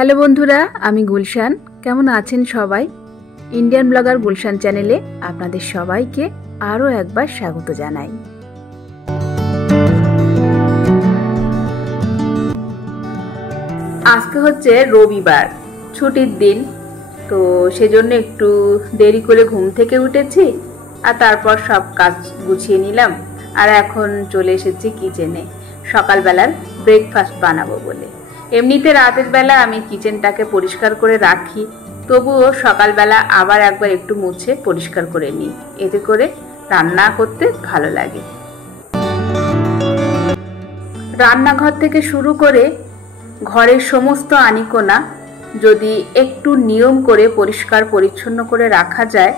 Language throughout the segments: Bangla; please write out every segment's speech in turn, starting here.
হ্যালো বন্ধুরা, আমি গুলশান। কেমন আছেন সবাই? ইন্ডিয়ান ব্লগার গুলশান চ্যানেলে আপনাদের সবাইকে আরও একবার স্বাগত জানাই। আজকে হচ্ছে রবিবার, ছুটির দিন, তো সেজন্য একটু দেরি করে ঘুম থেকে উঠেছি আর তারপর সব কাজ গুছিয়ে নিলাম। আর এখন চলে এসেছি কিচেনে সকালবেলার ব্রেকফাস্ট বানাবো বলে। এমনিতে রাতের বেলা আমি কিচেনটাকে পরিষ্কার করে রাখি, তবুও সকালবেলা আবার একবার একটু মুছে পরিষ্কার করে নিই, এতে করে রান্না করতে ভালো লাগে। রান্নাঘর থেকে শুরু করে ঘরের সমস্ত আনিকোনা যদি একটু নিয়ম করে পরিষ্কার পরিচ্ছন্ন করে রাখা যায়,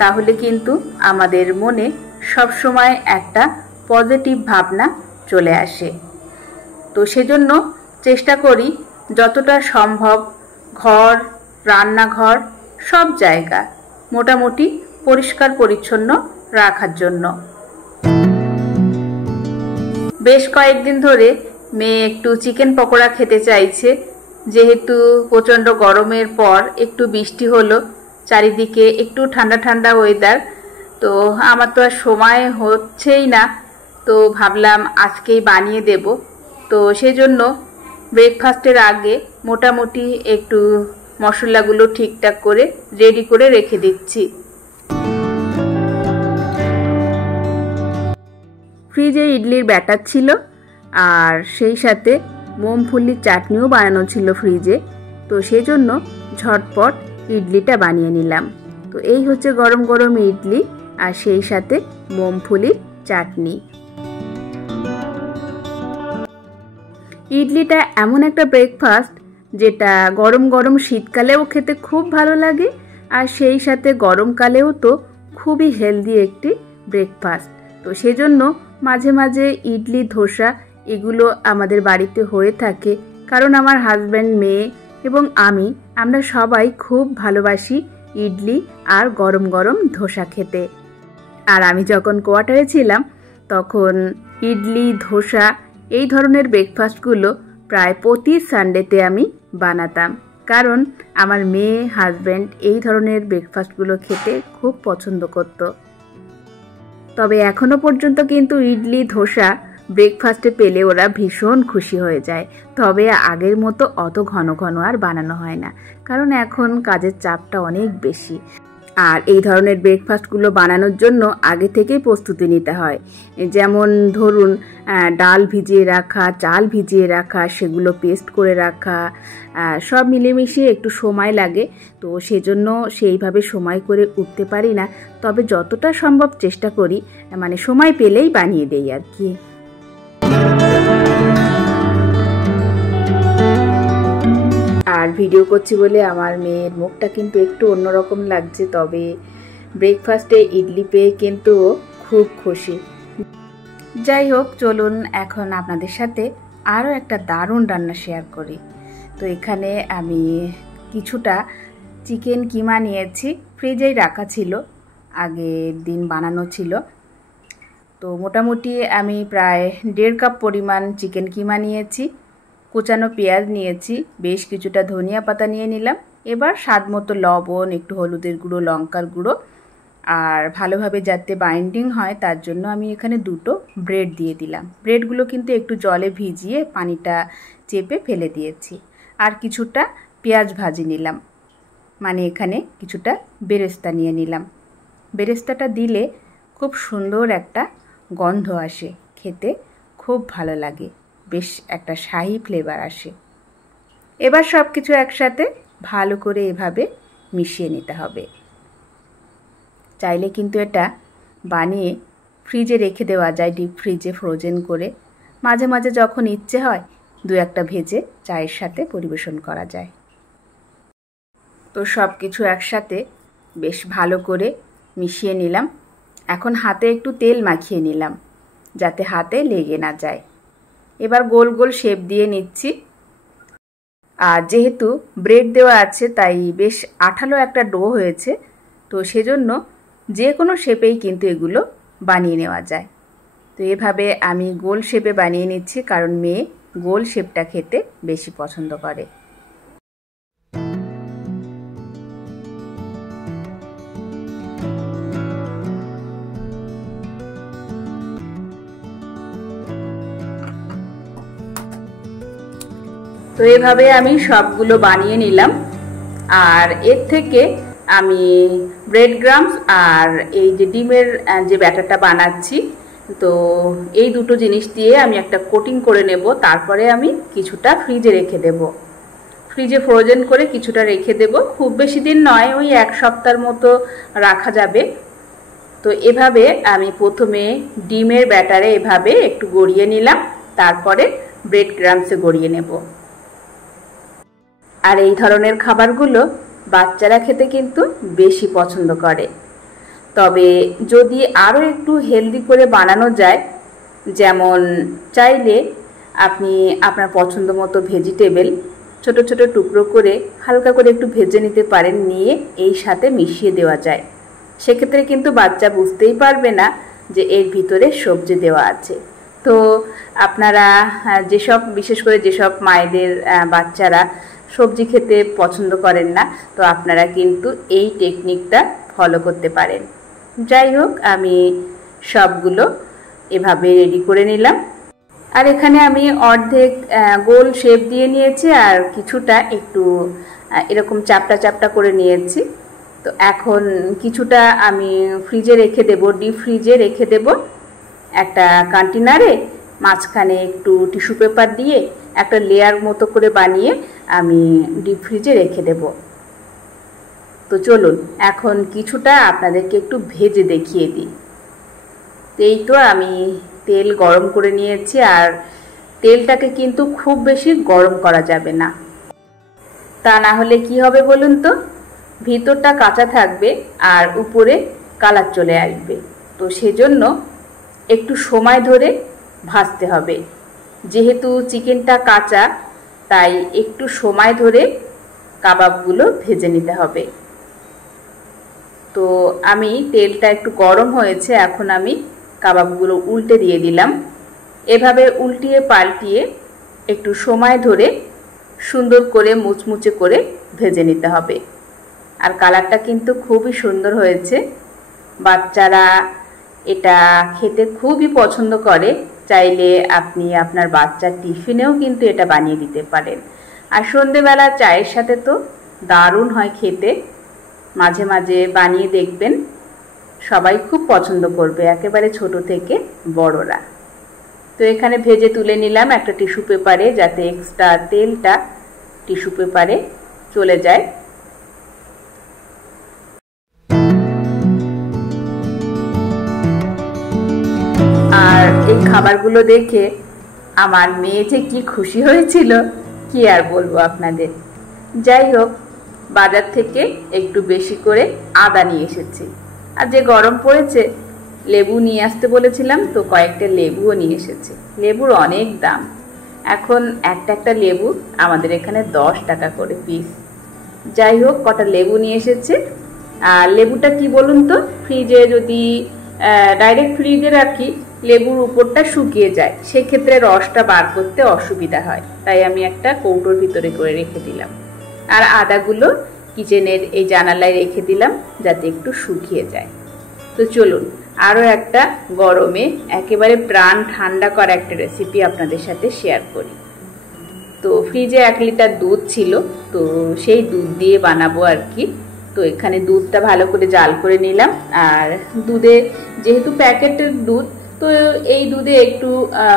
তাহলে কিন্তু আমাদের মনে সবসময় একটা পজিটিভ ভাবনা চলে আসে। তো সেজন্য চেষ্টা করি যতটা সম্ভব ঘর, রান্নাঘর সব জায়গা মোটামুটি পরিষ্কার পরিচ্ছন্ন রাখার জন্য। বেশ কয়েকদিন ধরে মেয়ে একটু চিকেন পকোড়া খেতে চাইছে, যেহেতু প্রচণ্ড গরমের পর একটু বৃষ্টি হলো, চারিদিকে একটু ঠান্ডা ঠান্ডা ওয়েদার, তো আমার তো আর সময় হচ্ছেই না, তো ভাবলাম আজকেই বানিয়ে দেব। তো সেজন্য ব্রেকফাস্টের আগে মোটামুটি একটু মশলাগুলো ঠিকঠাক করে রেডি করে রেখে দিচ্ছি। ফ্রিজে ইডলির ব্যাটার ছিল আর সেই সাথে মুংফুলির চাটনিও বানানো ছিল ফ্রিজে, তো সেজন্য ঝটপট ইডলিটা বানিয়ে নিলাম। তো এই হচ্ছে গরম গরম ইডলি আর সেই সাথে মুংফুলির চাটনি। ইডলিটা এমন একটা ব্রেকফাস্ট যেটা গরম গরম শীতকালেও খেতে খুব ভালো লাগে, আর সেই সাথে গরমকালেও তো খুবই হেলদি একটি ব্রেকফাস্ট। তো সেজন্য মাঝে মাঝে ইডলি, ধোসা এগুলো আমাদের বাড়িতে হয়ে থাকে, কারণ আমার হাজব্যান্ড, মেয়ে এবং আমরা সবাই খুব ভালোবাসি ইডলি আর গরম গরম ধোসা খেতে। আর আমি যখন কোয়ার্টারে ছিলাম তখন ইডলি, ধোসা এই ধরনের ব্রেকফাস্টগুলো প্রায় প্রতি সানডেতে আমি বানাতাম, কারণ আমার মেয়ে, হাজব্যান্ড এই ধরনের ব্রেকফাস্টগুলো খেতে খুব পছন্দ করত। তবে এখনো পর্যন্ত কিন্তু ইডলি, ধোসা ব্রেকফাস্টে পেলে ওরা ভীষণ খুশি হয়ে যায়। তবে আগের মতো অত ঘন ঘন আর বানানো হয় না, কারণ এখন কাজের চাপটা অনেক বেশি। আর এই ধরনের ব্রেকফাস্টগুলো বানানোর জন্য আগে থেকেই প্রস্তুতি নিতে হয়, যেমন ধরুন ডাল ভিজিয়ে রাখা, চাল ভিজিয়ে রাখা, সেগুলো পেস্ট করে রাখা, সব মিলেমিশিয়ে একটু সময় লাগে। তো সেজন্য সেইভাবে সময় করে উঠতে পারি না, তবে যতটা সম্ভব চেষ্টা করি, মানে সময় পেলেই বানিয়ে দেই আর কি। আর ভিডিও করছি বলে আমার মেয়ের মুখটা কিন্তু একটু অন্যরকম লাগছে, তবে ব্রেকফাস্টে ইডলি পেয়ে কিন্তু খুব খুশি। যাই হোক, চলুন এখন আপনাদের সাথে আরও একটা দারুণ রান্না শেয়ার করি। তো এখানে আমি কিছুটা চিকেন কিমা নিয়েছি, ফ্রিজেই রাখা ছিল, আগের দিন বানানো ছিল। তো মোটামুটি আমি প্রায় 1.5 কাপ পরিমাণ চিকেন কিমা নিয়েছি, কুচানো পেঁয়াজ নিয়েছি, বেশ কিছুটা ধনিয়া পাতা নিয়ে নিলাম। এবার স্বাদ মতো লবণ, একটু হলুদের গুঁড়ো, লঙ্কার গুঁড়ো, আর ভালোভাবে যাতে বাইন্ডিং হয় তার জন্য আমি এখানে 2টো ব্রেড দিয়ে দিলাম। ব্রেডগুলো কিন্তু একটু জলে ভিজিয়ে পানিটা চেপে ফেলে দিয়েছি। আর কিছুটা পেঁয়াজ ভাজি নিলাম, মানে এখানে কিছুটা বেরেস্তা নিয়ে নিলাম। বেরেস্তাটা দিলে খুব সুন্দর একটা গন্ধ আসে, খেতে খুব ভালো লাগে, বেশ একটা শাহি ফ্লেভার আসে। এবার সব কিছু একসাথে ভালো করে এভাবে মিশিয়ে নিতে হবে। চাইলে কিন্তু এটা বানিয়ে ফ্রিজে রেখে দেওয়া যায়, ডিপ ফ্রিজে ফ্রোজেন করে। মাঝে মাঝে যখন ইচ্ছে হয় 2-1টা ভেজে চায়ের সাথে পরিবেশন করা যায়। তো সব কিছু একসাথে বেশ ভালো করে মিশিয়ে নিলাম। এখন হাতে একটু তেল মাখিয়ে নিলাম, যাতে হাতে লেগে না যায়। এবার গোল গোল শেপ দিয়ে নিচ্ছি। আর যেহেতু ব্রেড দেওয়া আছে তাই বেশ আঠালো একটা ডো হয়েছে, তো সেজন্য যে কোনো শেপেই কিন্তু এগুলো বানিয়ে নেওয়া যায়। তো এভাবে আমি গোল শেপে বানিয়ে নিচ্ছি, কারণ মেয়ে গোল শেপটা খেতে বেশি পছন্দ করে। তো এভাবে আমি সবগুলো বানিয়ে নিলাম। আর এর থেকে আমি ব্রেড ক্রাম্বস আর এই যে ডিমের যে ব্যাটারটা বানাচ্ছি, তো এই দুটো জিনিস দিয়ে আমি একটা কোটিং করে নেব। তারপরে আমি কিছুটা ফ্রিজে রেখে দেব, ফ্রিজে ফ্রোজেন করে কিছুটা রেখে দেব। খুব বেশি দিন নয়, ওই 1 সপ্তাহের মতো রাখা যাবে। তো এভাবে আমি প্রথমে ডিমের ব্যাটারে এভাবে একটু গড়িয়ে নিলাম, তারপরে ব্রেড ক্রাম্বসে গড়িয়ে নেব। আর এই ধরনের খাবারগুলো বাচ্চারা খেতে কিন্তু বেশি পছন্দ করে। তবে যদি আরও একটু হেলদি করে বানানো যায়, যেমন চাইলে আপনি আপনার পছন্দ মতো ভেজিটেবল ছোট ছোট টুকরো করে হালকা করে একটু ভেজে নিতে পারেন, নিয়ে এই সাথে মিশিয়ে দেওয়া যায়। সেক্ষেত্রে কিন্তু বাচ্চা বুঝতেই পারবে না যে এর ভিতরে সবজি দেওয়া আছে। তো আপনারা যেসব, বিশেষ করে যেসব মায়েদের বাচ্চারা সবজি খেতে পছন্দ করেন না, তো আপনারা কিন্তু এই টেকনিকটা ফলো করতে পারেন। যাই হোক, আমি সবগুলো এভাবে রেডি করে নিলাম। আর এখানে আমি অর্ধেক গোল শেপ দিয়ে নিয়েছি, আর কিছুটা একটু এরকম চাপটা চাপটা করে নিয়েছি। তো এখন কিছুটা আমি ফ্রিজে রেখে দেব, ডিপ ফ্রিজে রেখে দেব একটা কন্টেনারে। মাঝখানে একটু টিস্যু পেপার দিয়ে একটা লেয়ার মতো করে বানিয়ে আমি ডিপ ফ্রিজে রেখে দেব। তো চলুন এখন কিছুটা আপনাদেরকে একটু ভেজে দেখিয়ে দিই। এই তো আমি তেল গরম করে নিয়েছি, আর তেলটাকে কিন্তু খুব বেশি গরম করা যাবে না, তা না হলে কি হবে বলুন তো, ভিতরটা কাঁচা থাকবে আর উপরে কালার চলে আসবে। তো সেজন্য একটু সময় ধরে ভাজতে হবে। যেহেতু চিকেনটা কাঁচা, তাই একটু সময় ধরে কাবাবগুলো ভেজে নিতে হবে। তো আমি তেলটা একটু গরম হয়েছে, এখন আমি কাবাবগুলো উল্টে দিয়ে দিলাম। এভাবে উল্টিয়ে পাল্টিয়ে একটু সময় ধরে সুন্দর করে মুচমুচে করে ভেজে নিতে হবে। আর কালারটা কিন্তু খুবই সুন্দর হয়েছে, বাচ্চারা এটা খেতে খুবই পছন্দ করে। চাইলে আপনি আপনার বাচ্চার টিফিনেও কিন্তু এটা বানিয়ে দিতে পারেন। আর সন্ধেবেলা চায়ের সাথে তো দারুণ হয় খেতে। মাঝে মাঝে বানিয়ে দেখবেন, সবাই খুব পছন্দ করবে, একেবারে ছোট থেকে বড়রা। তো এখানে ভেজে তুলে নিলাম একটা টিস্যু পেপারে, যাতে এক্সট্রা তেলটা টিস্যু পেপারে চলে যায়। আর এই খাবারগুলো দেখে আমার মেয়ে যে কি খুশি হয়েছিল কি আর বলবো আপনাদের। যাই হোক, বাজার থেকে একটু বেশি করে আদা নিয়ে এসেছি। আর যে গরম পড়েছে, লেবু নিয়ে আসতে বলেছিলাম, তো কয়েকটা লেবুও নিয়ে এসেছি। লেবুর অনেক দাম, এখন একটা একটা লেবু আমাদের এখানে 10 টাকা করে পিস। যাই হোক, কটা লেবু নিয়ে এসেছে। আর লেবুটা কি বলুন তো, ফ্রিজে যদি ডাইরেক্ট ফ্রিজে রাখি, লেবুর উপরটা শুকিয়ে যায়, সেক্ষেত্রে রসটা বার করতে অসুবিধা হয়। তাই আমি একটা কৌটোর ভিতরে করে রেখে দিলাম। আর আদাগুলো কিচেনের এই জানালায় রেখে দিলাম, যাতে একটু শুকিয়ে যায়। তো চলুন আরও একটা গরমে একেবারে প্রাণ ঠান্ডা করা একটা রেসিপি আপনাদের সাথে শেয়ার করি। তো ফ্রিজে 1 লিটার দুধ ছিল, তো সেই দুধ দিয়ে বানাবো আর কি। তো এখানে দুধটা ভালো করে জাল করে নিলাম। আর দুধে, যেহেতু প্যাকেটের দুধ, তো এই দুধে একটু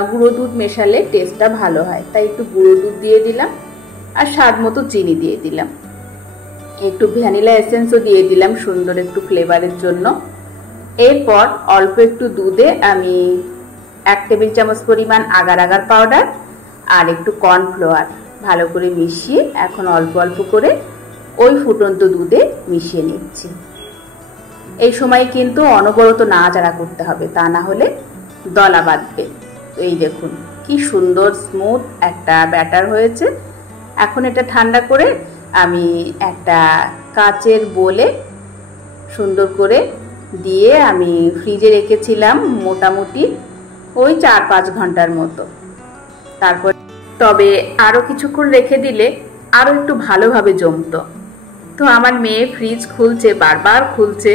গুঁড়ো দুধ মেশালে টেস্টটা ভালো হয়, তাই একটু গুঁড়ো দুধ দিয়ে দিলাম। আর স্বাদ মতো চিনি দিয়ে দিলাম, একটু ভ্যানিলা এসেন্সও দিয়ে দিলাম সুন্দর একটু ফ্লেভারের জন্য। এরপর অল্প একটু দুধে আমি 1 টেবিল চামচ পরিমাণ আগার আগার পাউডার আর একটু কর্নফ্লাওয়ার ভালো করে মিশিয়ে এখন অল্প অল্প করে ওই ফুটন্ত দুধে মিশিয়ে নিচ্ছি। এই সময় কিন্তু অনবরত নাড়াচাড়া করতে হবে, তা না হলে দলা বাঁধবে। তো এই দেখুন কি সুন্দর স্মুথ একটা ব্যাটার হয়েছে। এখন এটা ঠান্ডা করে আমি একটা কাচের বোলে সুন্দর করে দিয়ে আমি ফ্রিজে রেখেছিলাম মোটামুটি ওই 4-5 ঘন্টার মতো। তারপর তবে আরও কিছুক্ষণ রেখে দিলে আরও একটু ভালোভাবে জমতো। তো আমার মেয়ে ফ্রিজ খুলছে, বারবার খুলছে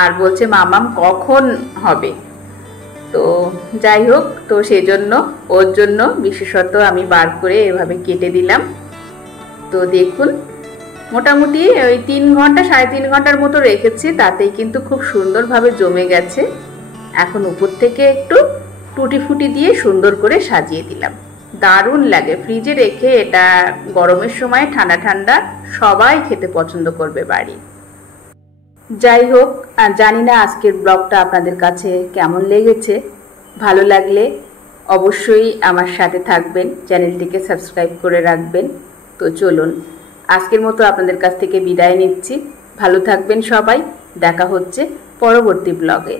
আর বলছে মামাম কখন হবে। তো যাই হোক, তো সেই জন্য ওর জন্য বিশেষত আমি বার করে এভাবে কেটে দিলাম। তো দেখুন, মোটামুটি ওই 3 ঘন্টা 3.5 ঘন্টার মতো রেখেছি, তাতেই কিন্তু খুব সুন্দরভাবে জমে গেছে। এখন উপর থেকে একটু টুটি ফুটি দিয়ে সুন্দর করে সাজিয়ে দিলাম। দারুণ লাগে ফ্রিজে রেখে, এটা গরমের সময় ঠান্ডা ঠান্ডা সবাই খেতে পছন্দ করবে বাড়ি। যাই হোক, আর জানি না আজকের ব্লগটা আপনাদের কাছে কেমন লেগেছে। ভালো লাগলে অবশ্যই আমার সাথে থাকবেন, চ্যানেলটিকে সাবস্ক্রাইব করে রাখবেন। তো চলুন, আজকের মতো আপনাদের কাছ থেকে বিদায় নিচ্ছি। ভালো থাকবেন সবাই, দেখা হচ্ছে পরবর্তী ব্লগে।